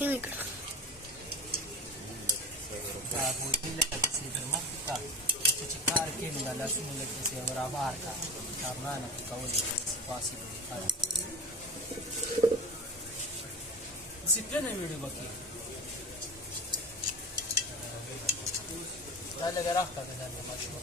فهمي کړه دا بوتل چې د مخته چې کار کې نو لاسونه لکه څه برابر کا کارونه کولې پاسې کار څنګه ویډیو وکړي دا لږه راخته ده نه ماشوم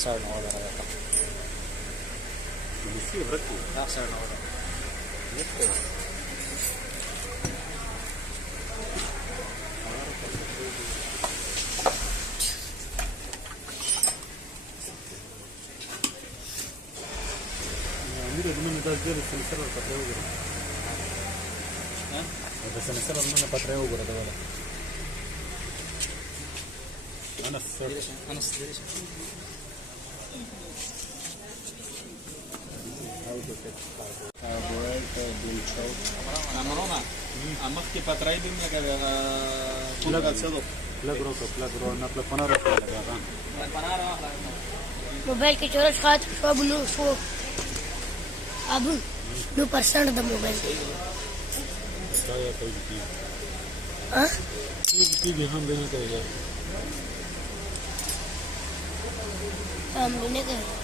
أخسر نوضع هذا أخسر نوضع mira cómo me das de descansar al patrón güey. descansar al mano patrón güey ده ولا انا السر مخکې پترای دې لګا پلګ څه پلګ رو نه پلګ پنار لګا موبایل کې چورش خاط شو بنو شو ابو 2% د موبایل دا یا کوي ها دې هم به نه کوي هم نه کوي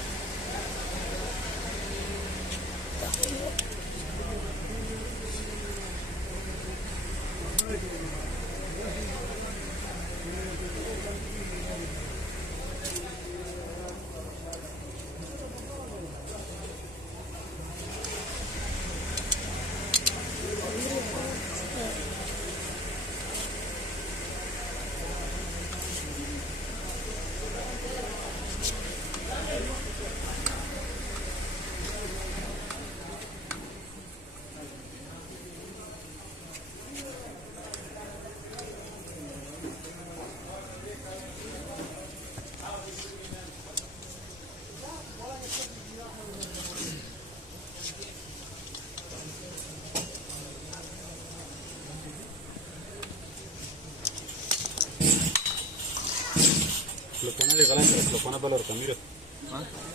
lo pone de galante lo pone valor con mira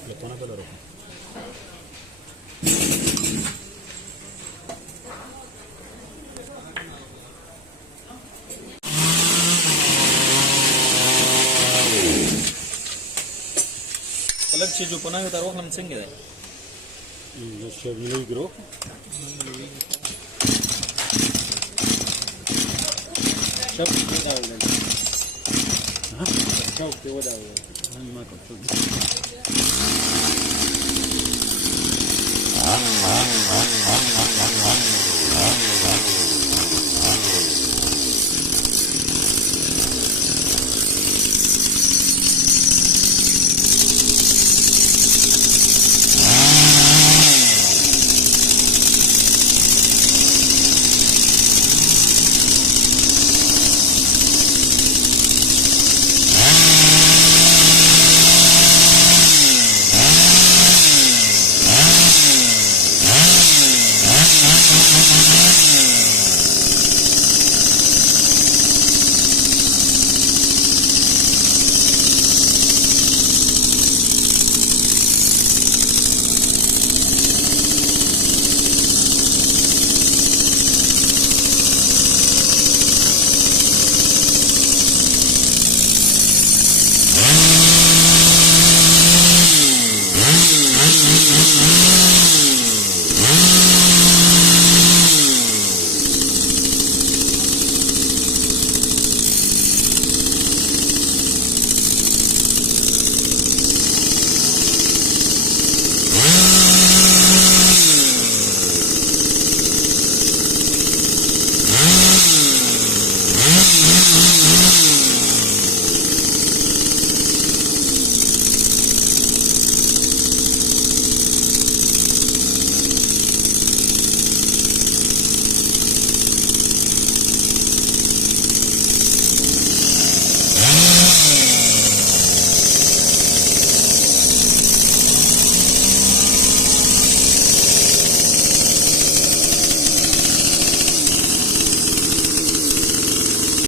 lo pone valor پلګ چې جو پناه تر وخت هم څنګه ده نو شو ملي ګرو شپ دا ولل ها شوق دی ودا انا ما كنت ولل